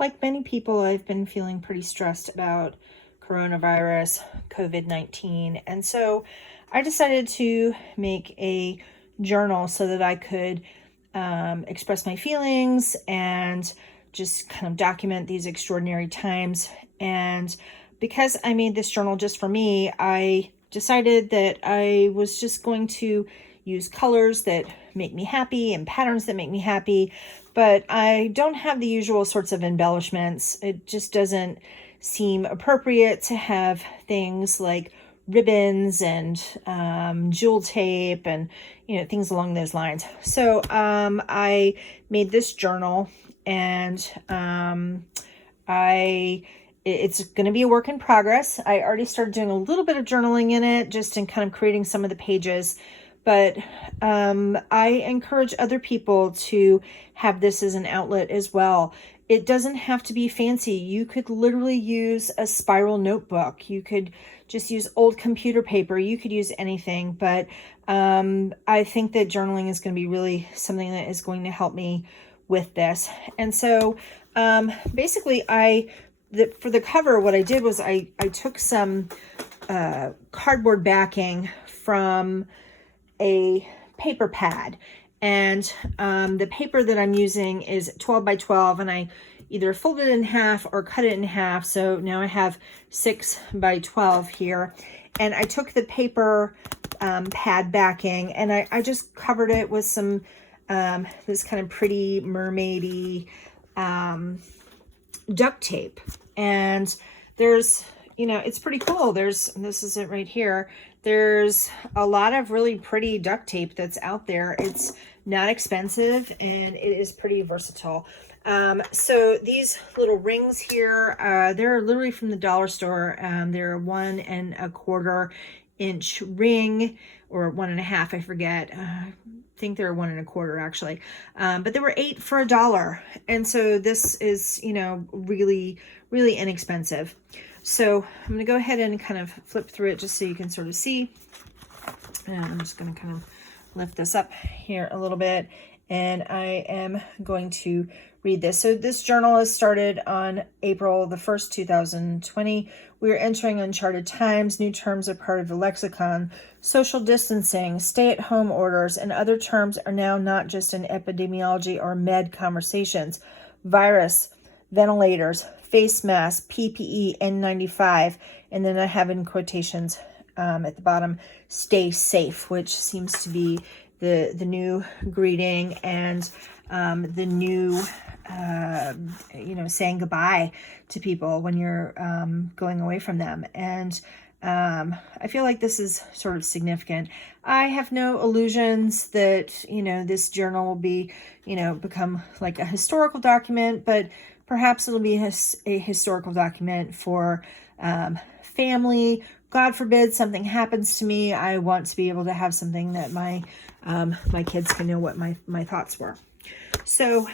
like many people, I've been feeling pretty stressed about coronavirus, COVID-19. And so I decided to make a journal so that I could express my feelings and just kind of document these extraordinary times. And because I made this journal just for me, I decided that I was just going to use colors that make me happy and patterns that make me happy, but I don't have the usual sorts of embellishments. It just doesn't seem appropriate to have things like ribbons and jewel tape and things along those lines. So I made this journal, and it's going to be a work in progress. I already started doing a little bit of journaling in it, just in kind of creating some of the pages. But I encourage other people to have this as an outlet as well. It doesn't have to be fancy. You could literally use a spiral notebook. You could just use old computer paper. You could use anything. But I think that journaling is going to be really something that is going to help me with this. And so basically, for the cover, what I did was I took some cardboard backing from a paper pad, and the paper that I'm using is 12 by 12, and I either folded it in half or cut it in half. So now I have 6 by 12 here, and I took the paper pad backing and I just covered it with some this kind of pretty mermaidy duct tape. And there's, it's pretty cool. This is it right here. There's a lot of really pretty duct tape that's out there. It's not expensive and it is pretty versatile. So these little rings here, they're literally from the dollar store. They're 1 1/4 inch ring, or 1 1/2, I forget. I think they're 1 1/4 actually. But they were 8 for $1. And so this is, really, really inexpensive. So I'm going to go ahead and kind of flip through it just so you can sort of see. And I'm just going to kind of lift this up here a little bit. And I am going to read this. So this journal is started on April the 1st, 2020. We are entering uncharted times. New terms are part of the lexicon. Social distancing, stay-at-home orders, and other terms are now not just in epidemiology or med conversations. Virus, ventilators, face masks, PPE, N95, and then I have in quotations at the bottom, stay safe, which seems to be the new greeting and the new, saying goodbye to people when you're going away from them. And I feel like this is sort of significant. I have no illusions that, this journal will be, become like a historical document, but perhaps it'll be a historical document for family. God forbid something happens to me. I want to be able to have something that my kids can know what my thoughts were. So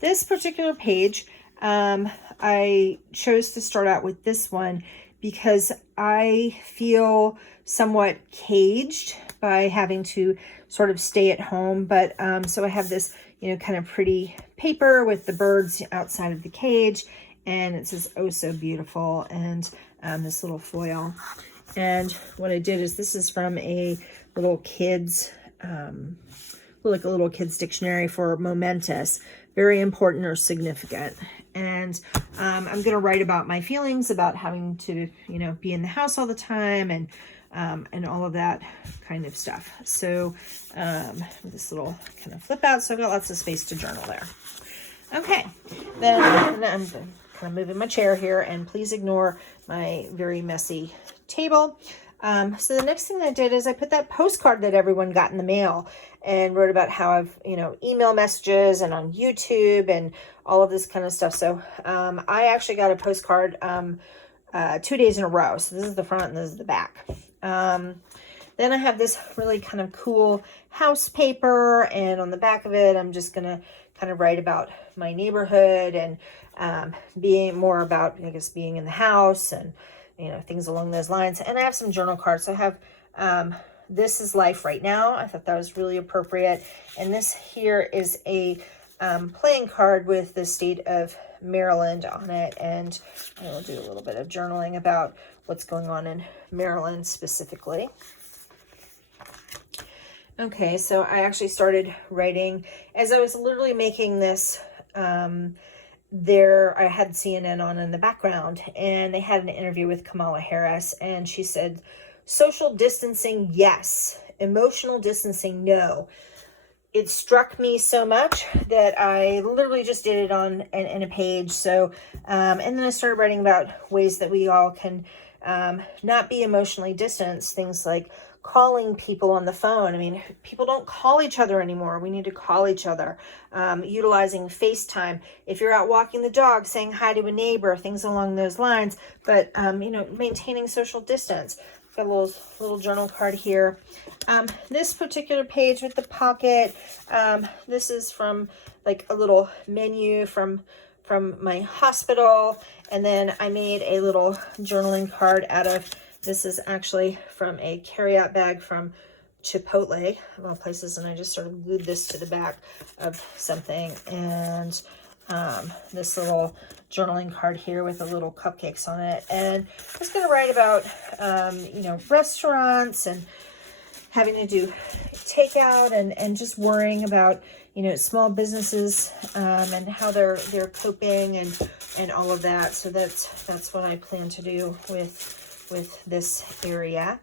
this particular page, I chose to start out with this one because I feel somewhat caged by having to sort of stay at home. But so I have this, kind of pretty paper with the birds outside of the cage, and it says, "Oh, so beautiful," and this little foil. And what I did is, this is from a little kids, like a little kids dictionary for momentous, very important or significant. And I'm going to write about my feelings about having to, be in the house all the time and all of that kind of stuff. So this little kind of flip out, so I've got lots of space to journal there. Okay, then I'm kind of moving my chair here, and please ignore my very messy table. So the next thing I did is I put that postcard that everyone got in the mail and wrote about how I've, email messages and on YouTube and all of this kind of stuff. So I actually got a postcard 2 days in a row. So this is the front and this is the back. Then I have this really kind of cool house paper, and on the back of it, I'm just going to kind of write about my neighborhood and being more about, I guess, being in the house and, things along those lines. And I have some journal cards. So I have This is Life Right Now. I thought that was really appropriate. And this here is a playing card with the state of Maryland on it, and I will do a little bit of journaling about what's going on in Maryland specifically. Okay, so I actually started writing as I was literally making this. I had CNN on in the background, and they had an interview with Kamala Harris, and she said, social distancing, yes. Emotional distancing, no. It struck me so much that I literally just did it on in a page. So, and then I started writing about ways that we all can not be emotionally distanced. Things like calling people on the phone. I mean, people don't call each other anymore. We need to call each other. Utilizing FaceTime. If you're out walking the dog, saying hi to a neighbor, things along those lines. But, maintaining social distance. Got a little journal card here. This particular page with the pocket, this is from like a little menu from my hospital. And then I made a little journaling card out of, this is actually from a carryout bag from Chipotle, of all places. And I just sort of glued this to the back of something. And this little journaling card here with the little cupcakes on it. And I was going to write about, restaurants and having to do takeout and just worrying about, small businesses and how they're coping and all of that. So that's what I plan to do with this area.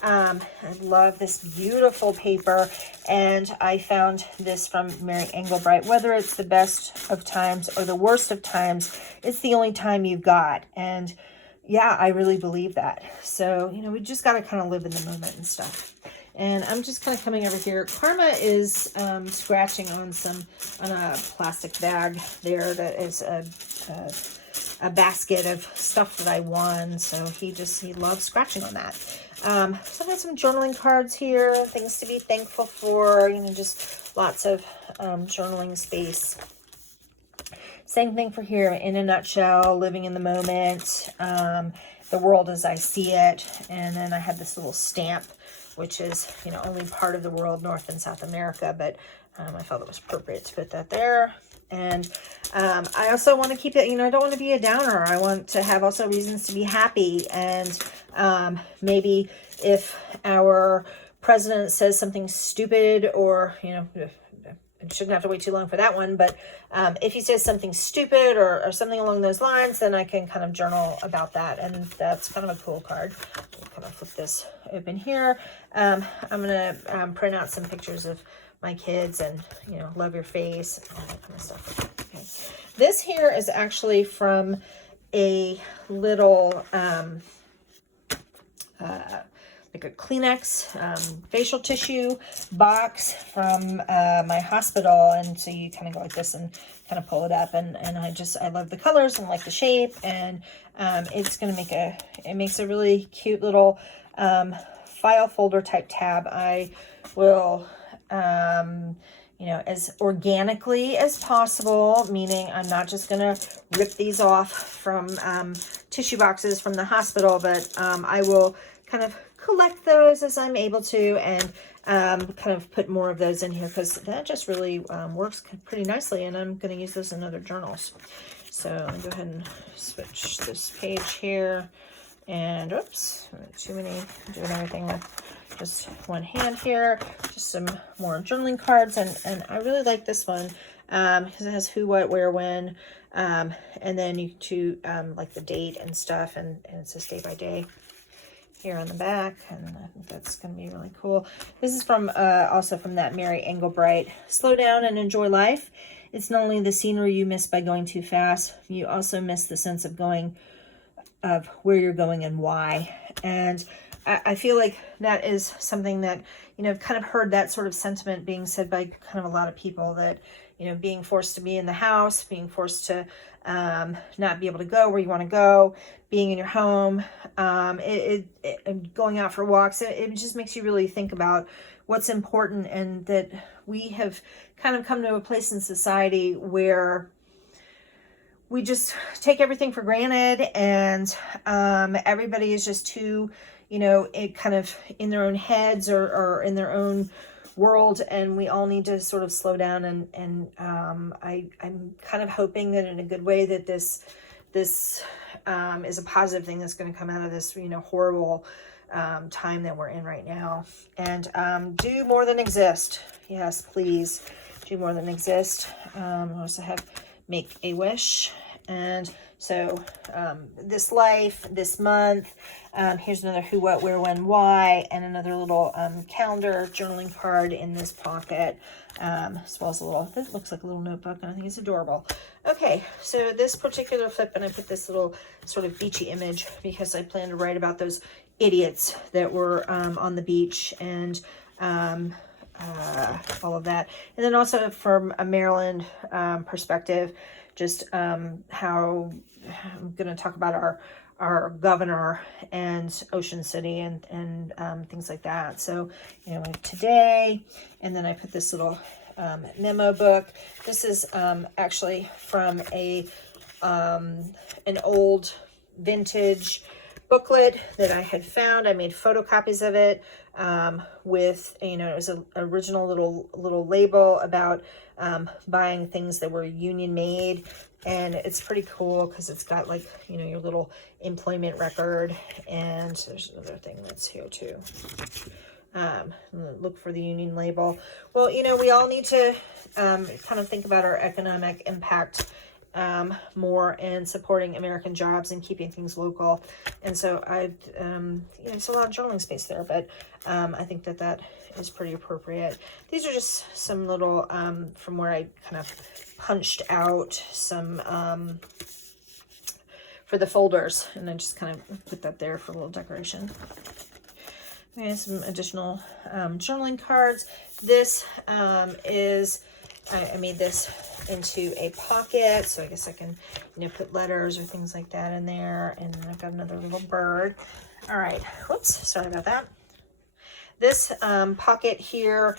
I love this beautiful paper, and I found this from Mary Engelbreit. Whether it's the best of times or the worst of times, it's the only time you've got. And yeah, I really believe that. So, we just got to kind of live in the moment and stuff. And I'm just kind of coming over here. Karma is scratching on a plastic bag there that is a basket of stuff that I won. So he loves scratching on that. So I've got some journaling cards here, things to be thankful for, just lots of journaling space. Same thing for here, in a nutshell, living in the moment, the world as I see it. And then I had this little stamp, which is, only part of the world, North and South America, but I felt it was appropriate to put that there. And I also want to keep it, I don't want to be a downer. I want to have also reasons to be happy. And maybe if our president says something stupid, or, I shouldn't have to wait too long for that one, but if he says something stupid or something along those lines, then I can kind of journal about that. And that's kind of a cool card. I'll kind of flip this open here. I'm going to print out some pictures of my kids and, love your face, all that kind of stuff. Okay. This here is actually from a little, like a Kleenex facial tissue box from my hospital. And so you kind of go like this and kind of pull it up. And I love the colors and like the shape. And it's going to makes a really cute little file folder type tab. I will, as organically as possible, meaning I'm not just going to rip these off from tissue boxes from the hospital, but I will kind of collect those as I'm able to, and kind of put more of those in here, because that just really works pretty nicely, and I'm going to use those in other journals. So I'll go ahead and switch this page here, and oops, too many, doing everything with just one hand here. Just some more journaling cards, and I really like this one because it has who, what, where, when, and then you like the date and stuff, and it says day by day here on the back, and I think that's going to be really cool. This is from also from that Mary Engelbreit. Slow down and enjoy life. It's not only the scenery you miss by going too fast, you also miss the sense of where you're going and why. And I feel like that is something that, I've kind of heard that sort of sentiment being said by kind of a lot of people, that, being forced to be in the house, being forced to not be able to go where you want to go, being in your home, going out for walks, it just makes you really think about what's important, and that we have kind of come to a place in society where we just take everything for granted, and everybody is just too, it kind of in their own heads or in their own world, and we all need to sort of slow down. I'm kind of hoping that in a good way that this is a positive thing that's going to come out of this, horrible time that we're in right now. And do more than exist. Yes, please do more than exist. I also have make a wish. And so this life, this month, here's another who, what, where, when, why, and another little calendar journaling card in this pocket, as well as this looks like a little notebook, and I think it's adorable. Okay, so this particular flip, and I put this little sort of beachy image because I plan to write about those idiots that were on the beach, and all of that. And then also from a Maryland perspective, just how I'm going to talk about our governor and Ocean City and things like that. So, we have today, and then I put this little memo book. This is actually from an old vintage booklet that I had found. I made photocopies of it with, it was an original little label about buying things that were union made. And it's pretty cool because it's got like, your little employment record. And there's another thing that's here too. Look for the union label. Well, we all need to kind of think about our economic impact more in supporting American jobs and keeping things local. And so it's a lot of journaling space there, but I think that is pretty appropriate. These are just some little, from where I kind of punched out some, for the folders, and I just kind of put that there for a little decoration. Okay, some additional journaling cards. This is, I made this into a pocket, so I guess I can, put letters or things like that in there. And then I've got another little bird. All right, whoops, sorry about that. This pocket here,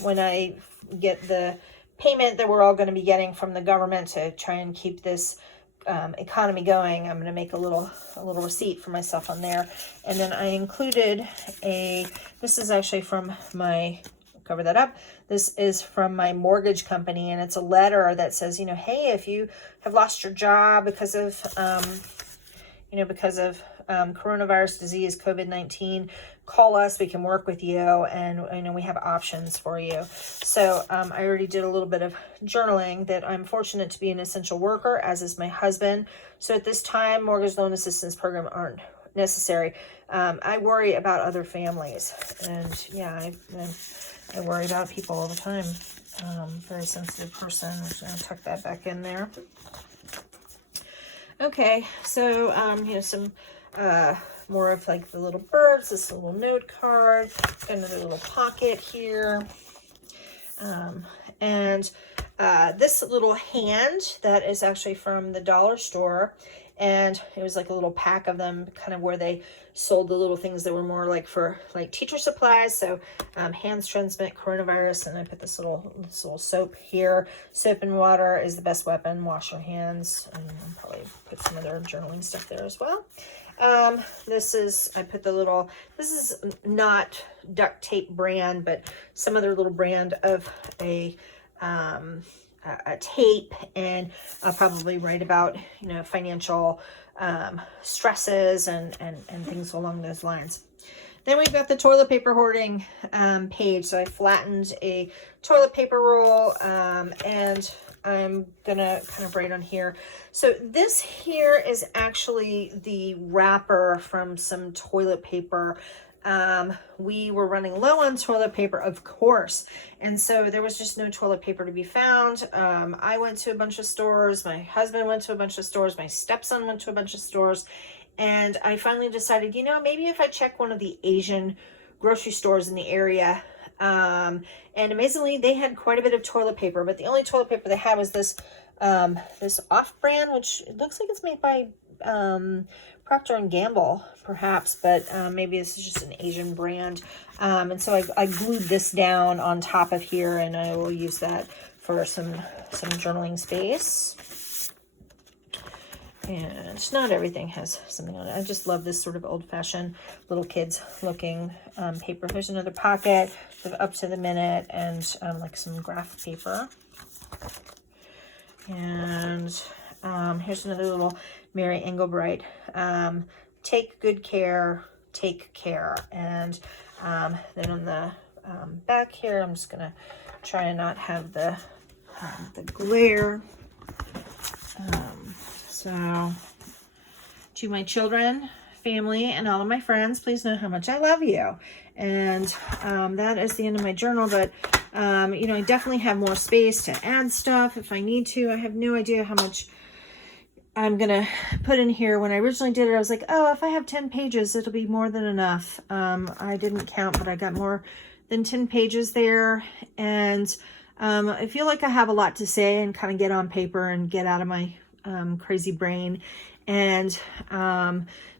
when I get the payment that we're all going to be getting from the government to try and keep this economy going, I'm going to make a little receipt for myself on there. And then I included this is actually from my, cover that up. This is from my mortgage company, and it's a letter that says, hey, if you have lost your job because of, coronavirus disease, COVID-19, call us, we can work with you, and we have options for you. So I already did a little bit of journaling that I'm fortunate to be an essential worker, as is my husband. So at this time, mortgage loan assistance program aren't necessary. I worry about other families, and yeah, I worry about people all the time. Very sensitive person. I'm just going to tuck that back in there. Okay, so some more of like the little birds, this little note card, got another little pocket here, and this little hand that is actually from the dollar store, and it was like a little pack of them, kind of where they sold the little things that were more like for like teacher supplies. So hands transmit coronavirus, and I put this little soap here. Soap and water is the best weapon. Wash your hands, and I'll probably put some other journaling stuff there as well. This is not duct tape brand, but some other little brand of a tape, and I'll probably write about, financial stresses and things along those lines. Then we've got the toilet paper hoarding page. So I flattened a toilet paper roll, and I'm gonna kind of write on here. So this here is actually the wrapper from some toilet paper. We were running low on toilet paper, of course, and so there was just no toilet paper to be found. I went to a bunch of stores, my husband went to a bunch of stores, my stepson went to a bunch of stores, and I finally decided, maybe if I check one of the Asian grocery stores in the area. And amazingly, they had quite a bit of toilet paper, but the only toilet paper they had was this off-brand, which it looks like it's made by Procter & Gamble, perhaps, but maybe this is just an Asian brand. And so I glued this down on top of here, and I will use that for some journaling space. And not everything has something on it. I just love this sort of old-fashioned little kids looking paper. Here's another pocket with up to the minute and like some graph paper. And here's another little Mary Engelbright. Take good care, take care. And then on the back here, I'm just gonna try and not have the glare. So, to my children, family, and all of my friends, please know how much I love you. And that is the end of my journal, but you know, I definitely have more space to add stuff if I need to. I have no idea how much I'm gonna put in here. When I originally did it, I was like, oh, if I have 10 pages, it'll be more than enough. I didn't count, but I got more than 10 pages there. And I feel like I have a lot to say and kind of get on paper and get out of my crazy brain. And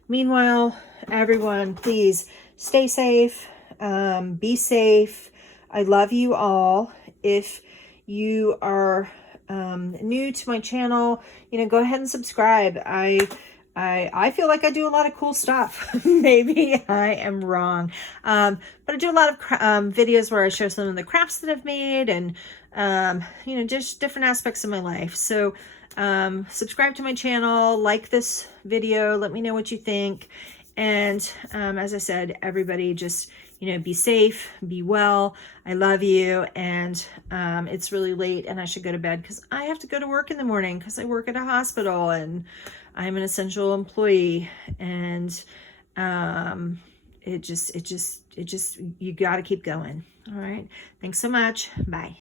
meanwhile, everyone, please stay safe, be safe. I love you all. If you are new to my channel, you know, go ahead and subscribe. I feel like I do a lot of cool stuff. Maybe I am wrong. But I do a lot of videos where I show some of the crafts that I've made and, you know, just different aspects of my life. So subscribe to my channel, like this video, let me know what you think. And as I said, everybody just, you know, be safe, be well. I love you. And it's really late and I should go to bed because I have to go to work in the morning because I work at a hospital and I'm an essential employee. And it just, you got to keep going. All right. Thanks so much. Bye.